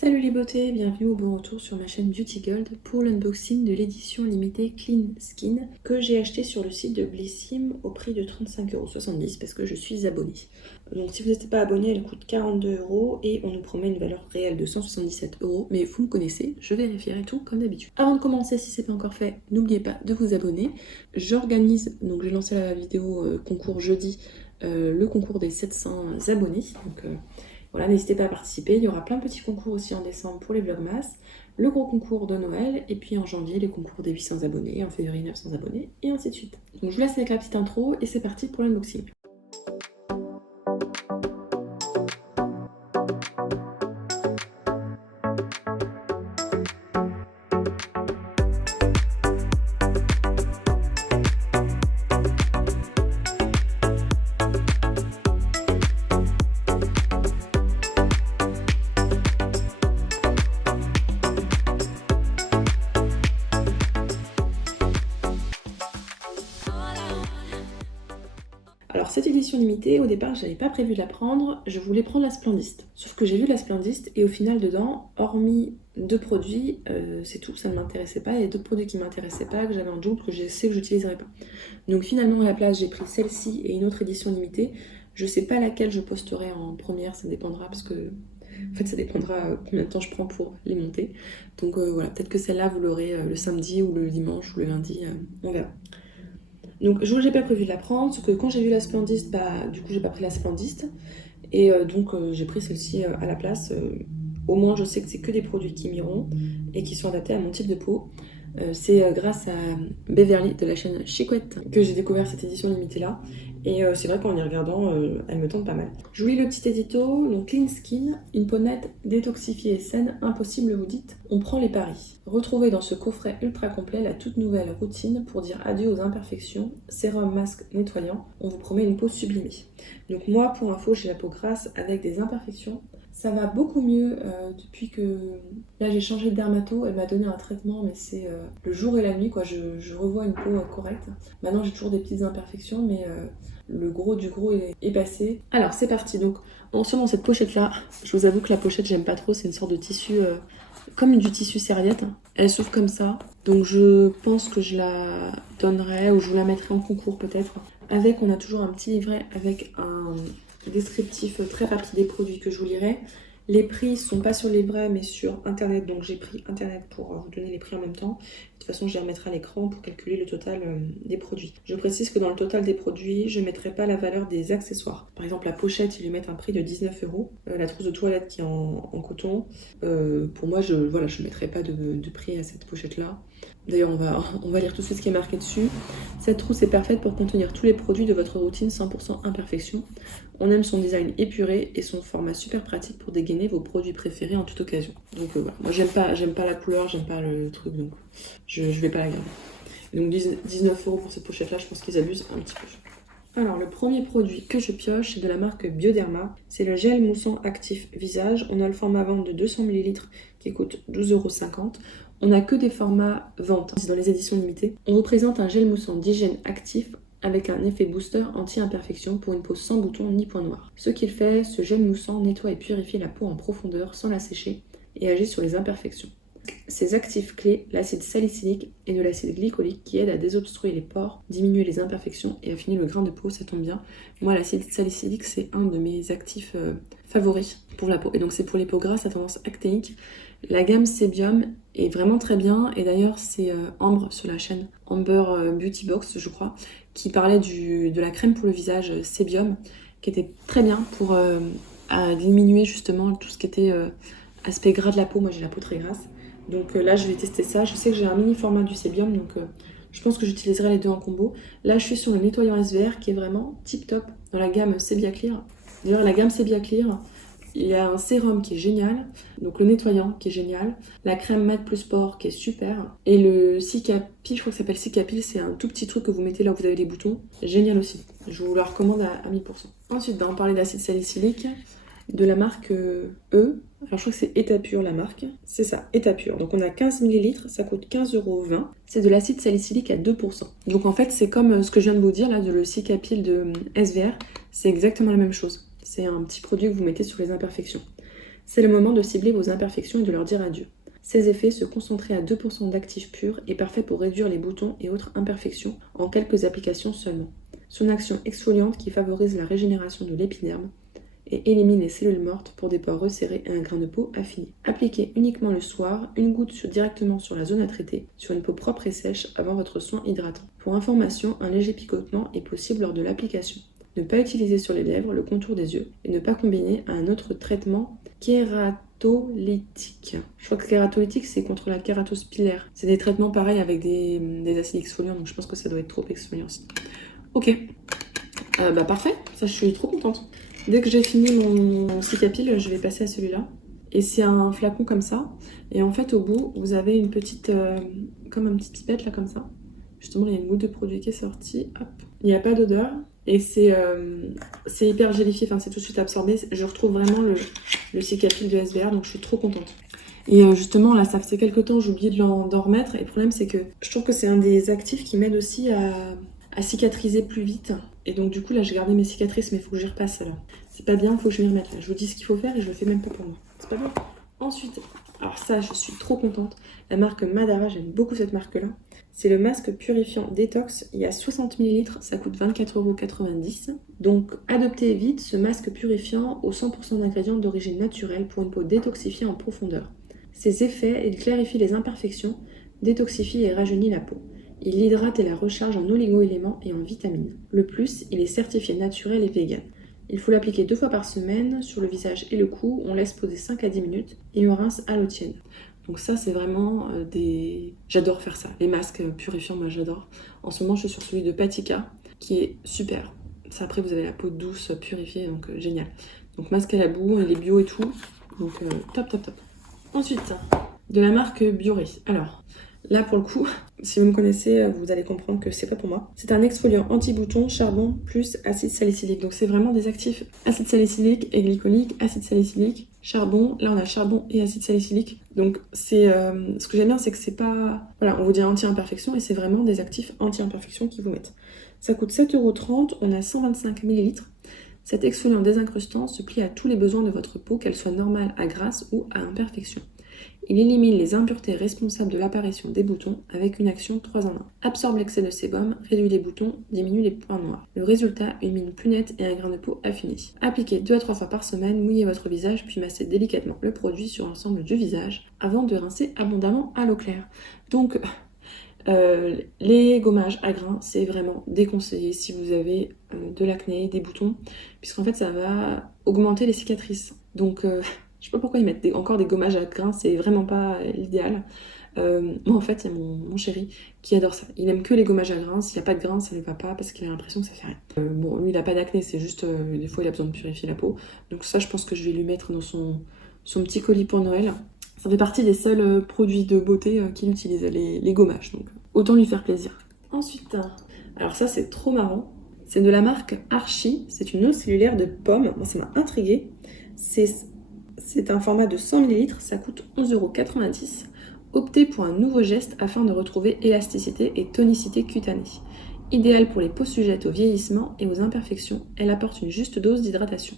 Salut les beautés, bienvenue au bon retour sur ma chaîne Beauty Gold pour l'unboxing de l'édition limitée Clean Skin que j'ai acheté sur le site de Blissim au prix de 35,70€ parce que je suis abonnée. Donc si vous n'êtes pas abonné, elle coûte 42€ et on nous promet une valeur réelle de 177€, mais vous me connaissez, je vérifierai tout comme d'habitude. Avant de commencer, si ce n'est pas encore fait, n'oubliez pas de vous abonner. J'organise, donc j'ai lancé la vidéo concours jeudi, le concours des 700 abonnés. Donc, voilà, n'hésitez pas à participer. Il y aura plein de petits concours aussi en décembre pour les Vlogmas, le gros concours de Noël, et puis en janvier, les concours des 800 abonnés, en février 900 abonnés, et ainsi de suite. Donc je vous laisse avec la petite intro, et c'est parti pour l'unboxing. Alors cette édition limitée, au départ, j'avais pas prévu de la prendre, je voulais prendre la Splendiste. Sauf que j'ai vu la Splendiste et au final dedans, hormis deux produits, c'est tout, ça ne m'intéressait pas. Il y a d'autres produits qui m'intéressaient pas, que j'avais en double, que je sais que j'utiliserais pas. Donc finalement à la place, j'ai pris celle-ci et une autre édition limitée. Je sais pas laquelle je posterai en première, ça dépendra parce que... En fait, ça dépendra combien de temps je prends pour les monter. Donc voilà, peut-être que celle-là, vous l'aurez le samedi ou le dimanche ou le lundi, on verra. Donc je n'ai pas prévu de la prendre, sauf que quand j'ai vu la Splendiste, du coup j'ai pas pris la Splendiste. Et donc j'ai pris celle-ci à la place. Au moins je sais que c'est que des produits qui m'iront et qui sont adaptés à mon type de peau. C'est grâce à Beverly de la chaîne Chicouette que j'ai découvert cette édition limitée là. Et c'est vrai qu'en y regardant, elle me tente pas mal. Je vous lis le petit édito. Donc Clean Skin, une peau nette, détoxifiée et saine, impossible vous dites. On prend les paris. Retrouvez dans ce coffret ultra complet la toute nouvelle routine pour dire adieu aux imperfections. Sérum, masque, nettoyant. On vous promet une peau sublimée. Donc moi, pour info, j'ai la peau grasse avec des imperfections. Ça va beaucoup mieux depuis que... Là, j'ai changé de dermato. Elle m'a donné un traitement, mais c'est le jour et la nuit, quoi. Je revois une peau correcte. Maintenant, j'ai toujours des petites imperfections, mais le gros du gros est passé. Alors, c'est parti. Donc, on se dans cette pochette-là. Je vous avoue que la pochette, j'aime pas trop. C'est une sorte de tissu, comme du tissu serviette. Elle s'ouvre comme ça. Donc, je pense que je la donnerai ou je vous la mettrai en concours peut-être. Avec, on a toujours un petit livret avec un descriptif très rapide des produits que je vous lirai. Les prix sont pas sur le livret mais sur internet, donc j'ai pris internet pour vous donner les prix en même temps. De toute façon, je les remettrai à l'écran pour calculer le total des produits. Je précise que dans le total des produits, je ne mettrai pas la valeur des accessoires. Par exemple, la pochette, ils lui mettent un prix de 19€. La trousse de toilette qui est en coton, pour moi, je ne mettrai pas de prix à cette pochette-là. D'ailleurs, on va lire tout ce qui est marqué dessus. Cette trousse est parfaite pour contenir tous les produits de votre routine 100% imperfection. On aime son design épuré et son format super pratique pour dégainer vos produits préférés en toute occasion. Donc voilà, moi j'aime pas la couleur, j'aime pas le truc, donc je vais pas la garder. Et donc 19€ pour cette pochette-là, je pense qu'ils abusent un petit peu. Alors le premier produit que je pioche, c'est de la marque Bioderma. C'est le gel moussant actif visage. On a le format vente de 200 ml qui coûte 12,50€. On n'a que des formats vente, c'est dans les éditions limitées. On vous présente un gel moussant d'hygiène actif avec un effet booster anti-imperfection pour une peau sans boutons ni points noirs. Ce qu'il fait, ce gel moussant nettoie et purifie la peau en profondeur sans la sécher et agit sur les imperfections. Ses actifs clés, l'acide salicylique et de l'acide glycolique qui aident à désobstruer les pores, diminuer les imperfections et affiner le grain de peau, ça tombe bien. Moi, l'acide salicylique, c'est un de mes actifs favoris pour la peau. Et donc c'est pour les peaux grasses à tendance acnéique. La gamme Sebium est vraiment très bien. Et d'ailleurs, c'est Ambre sur la chaîne Amber Beauty Box, je crois, qui parlait de la crème pour le visage Sebium, qui était très bien pour diminuer justement tout ce qui était aspect gras de la peau. Moi, j'ai la peau très grasse. Donc là, je vais tester ça. Je sais que j'ai un mini format du Sebium, donc je pense que j'utiliserai les deux en combo. Là, je suis sur le nettoyant SVR qui est vraiment tip top dans la gamme Sebia Clear. D'ailleurs, la gamme Sebia Clear, il y a un sérum qui est génial, donc le nettoyant qui est génial, la crème mat plus pore qui est super, et le Cicapi, je crois que ça s'appelle Cicapi, c'est un tout petit truc que vous mettez là où vous avez les boutons, génial aussi. Je vous la recommande à 1000%. Ensuite, on parlait d'acide salicylique de la marque E. Alors je crois que c'est Etapure la marque. C'est ça, Etapure. Donc on a 15 ml, ça coûte 15,20€. C'est de l'acide salicylique à 2%. Donc en fait c'est comme ce que je viens de vous dire là, de le Cicapil de SVR. C'est exactement la même chose. C'est un petit produit que vous mettez sur les imperfections. C'est le moment de cibler vos imperfections et de leur dire adieu. Ces effets, se concentrer à 2% d'actifs purs, est parfait pour réduire les boutons et autres imperfections en quelques applications seulement. Son action exfoliante qui favorise la régénération de l'épiderme et élimine les cellules mortes pour des pores resserrés et un grain de peau affiné. Appliquez uniquement le soir, une goutte directement sur la zone à traiter, sur une peau propre et sèche avant votre soin hydratant. Pour information, un léger picotement est possible lors de l'application. Ne pas utiliser sur les lèvres, le contour des yeux et ne pas combiner à un autre traitement kératolytique. Je crois que kératolytique, c'est contre la kératose pilaire. C'est des traitements pareils avec des acides exfoliants, donc je pense que ça doit être trop exfoliant aussi. Ok, parfait, ça je suis trop contente. Dès que j'ai fini mon Cicapil, je vais passer à celui-là. Et c'est un flacon comme ça. Et en fait, au bout, vous avez une petite, comme un petit pipette là, comme ça. Justement, il y a une goutte de produit qui est sortie. Hop. Il n'y a pas d'odeur. Et c'est hyper gélifié, enfin c'est tout de suite absorbé. Je retrouve vraiment le Cicapil de SBR, donc je suis trop contente. Et justement, là, ça fait quelques temps, j'ai oublié d'en remettre. Et le problème, c'est que je trouve que c'est un des actifs qui m'aide aussi à cicatriser plus vite. Et donc du coup là j'ai gardé mes cicatrices mais il faut que j'y repasse là. C'est pas bien, il faut que je m'y remette là. Je vous dis ce qu'il faut faire et je le fais même pas pour moi. C'est pas bien. Ensuite, alors ça je suis trop contente. La marque Madara, j'aime beaucoup cette marque là. C'est le masque purifiant détox. Il y a 60 ml, ça coûte 24,90 €. Donc adoptez vite ce masque purifiant aux 100% d'ingrédients d'origine naturelle pour une peau détoxifiée en profondeur. Ses effets, il clarifie les imperfections, détoxifie et rajeunit la peau. Il hydrate et la recharge en oligo-éléments et en vitamines. Le plus, il est certifié naturel et vegan. Il faut l'appliquer 2 fois par semaine sur le visage et le cou. On laisse poser 5 à 10 minutes et on rince à l'eau tiède. Donc ça, c'est vraiment des... J'adore faire ça. Les masques purifiants, moi j'adore. En ce moment, je suis sur celui de Patika qui est super. Ça, après, vous avez la peau douce, purifiée, donc génial. Donc masque à la boue, il est bio et tout. Donc top, top, top. Ensuite, de la marque Bioré. Alors... Là, pour le coup, si vous me connaissez, vous allez comprendre que c'est pas pour moi. C'est un exfoliant anti-bouton, charbon plus acide salicylique. Donc c'est vraiment des actifs acide salicylique et glycolique, acide salicylique, charbon. Là, on a charbon et acide salicylique. Donc c'est ce que j'aime bien, c'est que c'est pas... Voilà, on vous dit anti-imperfection et c'est vraiment des actifs anti-imperfection qui vous mettent. Ça coûte 7,30 €, on a 125 ml. Cet exfoliant désincrustant se plie à tous les besoins de votre peau, qu'elle soit normale à grasse ou à imperfection. Il élimine les impuretés responsables de l'apparition des boutons avec une action 3 en 1. Absorbe l'excès de sébum, réduit les boutons, diminue les points noirs. Le résultat, une mine plus nette et un grain de peau affiné. Appliquez 2 à 3 fois par semaine, mouillez votre visage puis massez délicatement le produit sur l'ensemble du visage avant de rincer abondamment à l'eau claire. Donc, les gommages à grains, c'est vraiment déconseillé si vous avez de l'acné, des boutons, puisqu'en fait ça va augmenter les cicatrices. Donc je sais pas pourquoi ils mettent encore des gommages à grains, c'est vraiment pas l'idéal. Moi en fait, il y a mon chéri qui adore ça. Il aime que les gommages à grains. S'il n'y a pas de grains, ça lui va pas parce qu'il a l'impression que ça fait rien. Bon, lui il a pas d'acné, c'est juste des fois il a besoin de purifier la peau. Donc ça, je pense que je vais lui mettre dans son petit colis pour Noël. Ça fait partie des seuls produits de beauté qu'il utilise, les gommages. Donc autant lui faire plaisir. Ensuite, alors ça c'est trop marrant. C'est de la marque Archie. C'est une eau cellulaire de pomme. Moi ça m'a intriguée. C'est un format de 100 ml, ça coûte 11,90 €. Optez pour un nouveau geste afin de retrouver élasticité et tonicité cutanée. Idéale pour les peaux sujettes au vieillissement et aux imperfections, elle apporte une juste dose d'hydratation.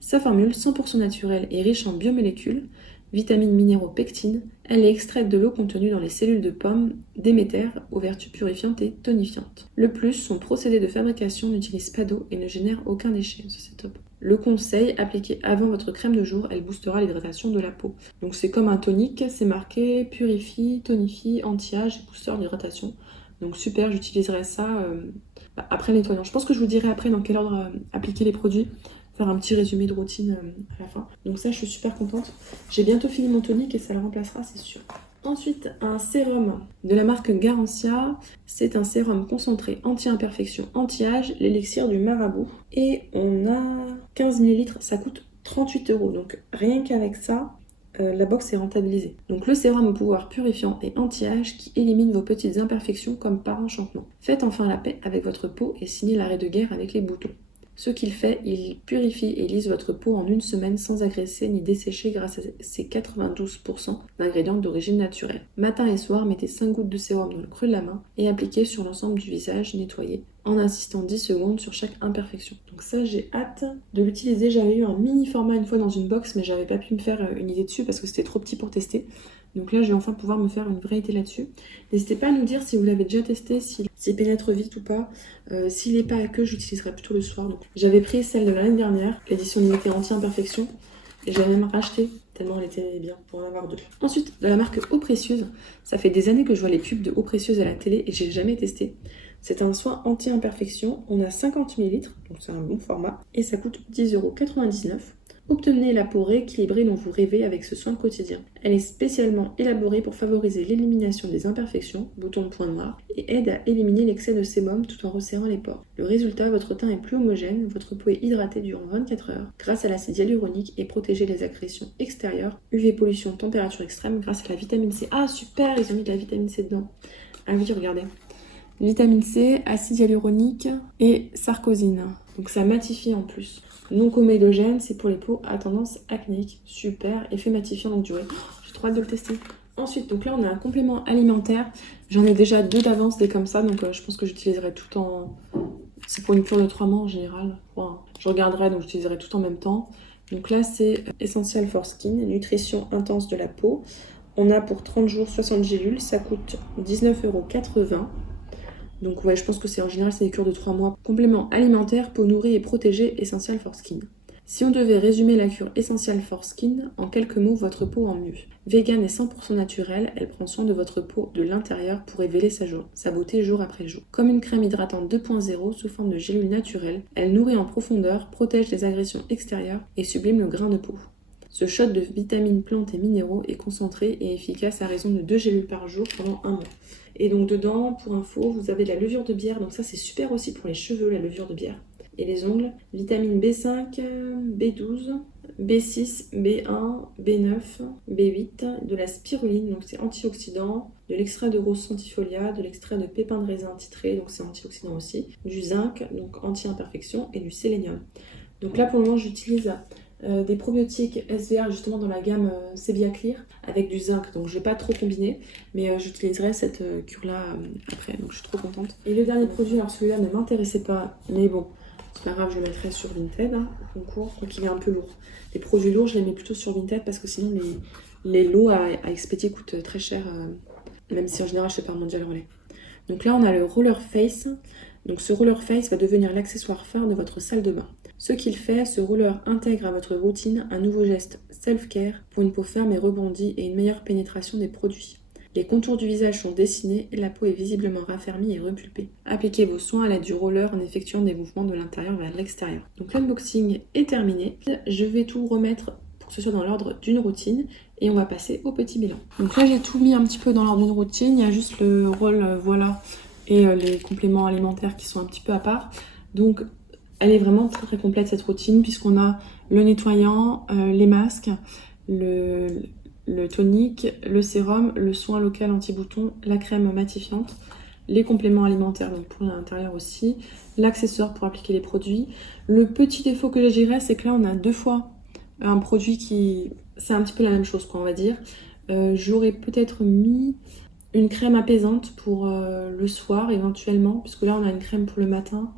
Sa formule 100% naturelle et riche en biomolécules, vitamines, minéraux, pectines, elle est extraite de l'eau contenue dans les cellules de pomme Déméter aux vertus purifiantes et tonifiantes. Le plus, son procédé de fabrication n'utilise pas d'eau et ne génère aucun déchet, ça c'est top. Le conseil, appliqué avant votre crème de jour, elle boostera l'hydratation de la peau. Donc c'est comme un tonique, c'est marqué purifie, tonifie, anti-âge et booster d'hydratation. Donc super, j'utiliserai ça après le nettoyant. Je pense que je vous dirai après dans quel ordre appliquer les produits. Faire un petit résumé de routine à la fin. Donc ça, je suis super contente. J'ai bientôt fini mon tonique et ça le remplacera, c'est sûr. Ensuite, un sérum de la marque Garancia. C'est un sérum concentré anti-imperfection, anti-âge, l'élixir du marabout. Et on a 15 ml, ça coûte 38 €. Donc rien qu'avec ça, la box est rentabilisée. Donc le sérum au pouvoir purifiant et anti-âge qui élimine vos petites imperfections comme par enchantement. Faites enfin la paix avec votre peau et signez l'arrêt de guerre avec les boutons. Ce qu'il fait, il purifie et lisse votre peau en une semaine sans agresser ni dessécher grâce à ses 92% d'ingrédients d'origine naturelle. Matin et soir, mettez 5 gouttes de sérum dans le creux de la main et appliquez sur l'ensemble du visage nettoyé en insistant 10 secondes sur chaque imperfection. Donc ça, j'ai hâte de l'utiliser. J'avais eu un mini format une fois dans une box, mais j'avais pas pu me faire une idée dessus parce que c'était trop petit pour tester. Donc là, je vais enfin pouvoir me faire une vraie idée là-dessus. N'hésitez pas à nous dire si vous l'avez déjà testé, s'il pénètre vite ou pas. S'il n'est pas aqueux, j'utiliserai plutôt le soir. Donc, j'avais pris celle de l'année dernière, l'édition limitée anti-imperfection, et j'avais même racheté tellement elle était bien pour en avoir deux. Ensuite, de la marque Eau Précieuse, ça fait des années que je vois les pubs de Eau Précieuse à la télé et j'ai jamais testé. C'est un soin anti-imperfection, on a 50 ml, donc c'est un bon format, et ça coûte 10,99 €. Obtenez la peau rééquilibrée dont vous rêvez avec ce soin quotidien. Elle est spécialement élaborée pour favoriser l'élimination des imperfections, boutons de point noir, et aide à éliminer l'excès de sébum tout en resserrant les pores. Le résultat, votre teint est plus homogène, votre peau est hydratée durant 24 heures grâce à l'acide hyaluronique et protégée des agressions extérieures, UV pollution, température extrême grâce à la vitamine C. Ah super, ils ont mis de la vitamine C dedans. Ah oui, regardez. Vitamine C, acide hyaluronique et sarcosine. Donc ça matifie en plus. Non comédogène, c'est pour les peaux à tendance acnéique. Super, effet matifiant longue durée. J'ai trop hâte de le tester. Ensuite, donc là on a un complément alimentaire. J'en ai déjà 2 d'avance, des comme ça, donc je pense que j'utiliserai tout en... C'est pour une cure de 3 mois en général. Enfin, je regarderai, donc j'utiliserai tout en même temps. Donc là c'est Essential for Skin, nutrition intense de la peau. On a pour 30 jours 60 gélules, ça coûte 19,80 €. Donc ouais, je pense que c'est en général c'est des cures de 3 mois. Complément alimentaire, peau nourrie et protégée, Essential for Skin. Si on devait résumer la cure Essential for Skin en quelques mots, votre peau en mieux. Vegan et 100% naturelle, elle prend soin de votre peau de l'intérieur pour révéler sa beauté jour après jour. Comme une crème hydratante 2.0 sous forme de gélule naturelle, elle nourrit en profondeur, protège des agressions extérieures et sublime le grain de peau. Ce shot de vitamines, plantes et minéraux est concentré et efficace à raison de 2 gélules par jour pendant 1 mois. Et donc dedans, pour info, vous avez de la levure de bière, donc ça c'est super aussi pour les cheveux, la levure de bière. Et les ongles, vitamine B5, B12, B6, B1, B9, B8, de la spiruline, donc c'est antioxydant, de l'extrait de rose centifolia, de l'extrait de pépins de raisin titré, donc c'est antioxydant aussi, du zinc, donc anti-imperfection, et du sélénium. Donc là pour le moment j'utilise des probiotiques SVR justement dans la gamme Sebia Clear avec du zinc, donc je vais pas trop combiner, mais j'utiliserai cette cure là après, donc je suis trop contente. Et le dernier produit, alors celui-là ne m'intéressait pas, mais bon c'est pas grave, je le mettrai sur Vinted au concours, quoi qu'il est un peu lourd. Les produits lourds je les mets plutôt sur Vinted parce que sinon les lots à expédier coûtent très cher, même si en général je fais par Mondial Relais. Donc là on a le Roller Face. Donc ce Roller Face va devenir l'accessoire phare de votre salle de bain. Ce qu'il fait, ce roller intègre à votre routine un nouveau geste self-care pour une peau ferme et rebondie et une meilleure pénétration des produits. Les contours du visage sont dessinés et la peau est visiblement raffermie et repulpée. Appliquez vos soins à l'aide du roller en effectuant des mouvements de l'intérieur vers l'extérieur. Donc l'unboxing est terminé. Je vais tout remettre pour que ce soit dans l'ordre d'une routine et on va passer au petit bilan. Donc là j'ai tout mis un petit peu dans l'ordre d'une routine, il y a juste le roll voilà et les compléments alimentaires qui sont un petit peu à part. Donc elle est vraiment très très complète cette routine puisqu'on a le nettoyant, les masques, le tonique, le sérum, le soin local anti-bouton, la crème matifiante, les compléments alimentaires donc pour l'intérieur aussi, l'accessoire pour appliquer les produits. Le petit défaut que je dirais, c'est que là on a 2 fois un produit qui... c'est un petit peu la même chose quoi on va dire. J'aurais peut-être mis une crème apaisante pour le soir éventuellement, puisque là on a une crème pour le matin.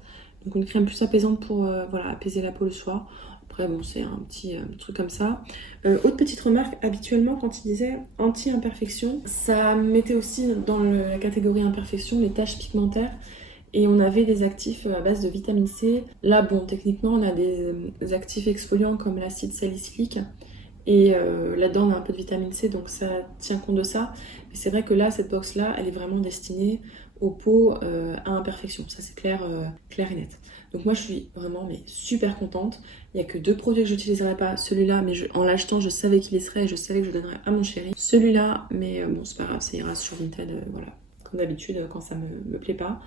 Donc une crème plus apaisante pour voilà, apaiser la peau le soir. Après bon c'est un petit truc comme ça. Autre petite remarque, habituellement quand il disait anti-imperfection, ça mettait aussi dans la catégorie imperfection les taches pigmentaires. Et on avait des actifs à base de vitamine C. Là bon techniquement on a des actifs exfoliants comme l'acide salicylique. Et là-dedans on a un peu de vitamine C donc ça tient compte de ça. Mais c'est vrai que là cette box là elle est vraiment destinée aux peaux à imperfection, ça c'est clair, clair et net. Donc moi je suis vraiment mais super contente. Il n'y a que 2 produits que je n'utiliserai pas. Celui-là, mais en l'achetant je savais qu'il y serait et je savais que je donnerais à mon chéri. Celui-là, mais bon c'est pas grave, ça ira sur Vinted, voilà, comme d'habitude quand ça me plaît pas.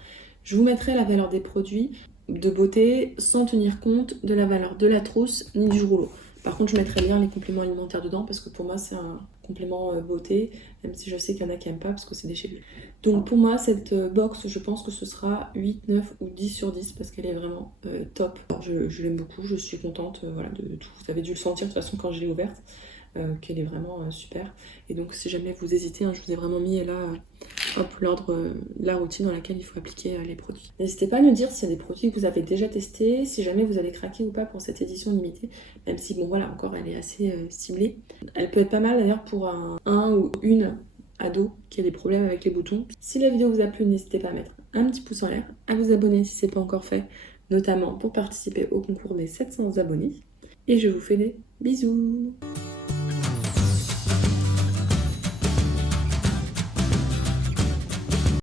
Je vous mettrai la valeur des produits de beauté sans tenir compte de la valeur de la trousse ni du rouleau. Par contre, je mettrai bien les compléments alimentaires dedans parce que pour moi, c'est un complément beauté, même si je sais qu'il y en a qui n'aiment pas parce que c'est des gélules. Donc pour moi, cette box, je pense que ce sera 8, 9 ou 10 sur 10 parce qu'elle est vraiment top. Alors, je l'aime beaucoup, je suis contente voilà, de tout. Vous avez dû le sentir de toute façon quand je l'ai ouverte. qu'elle est vraiment super. Et donc si jamais vous hésitez, hein, je vous ai vraiment mis là hop, l'ordre, la routine dans laquelle il faut appliquer les produits. N'hésitez pas à nous dire s'il y a des produits que vous avez déjà testés, si jamais vous allez craquer ou pas pour cette édition limitée, même si bon voilà, encore elle est assez ciblée. Elle peut être pas mal d'ailleurs pour un ou une ado qui a des problèmes avec les boutons. Si la vidéo vous a plu, n'hésitez pas à mettre un petit pouce en l'air, à vous abonner si ce n'est pas encore fait, notamment pour participer au concours des 700 abonnés. Et je vous fais des bisous!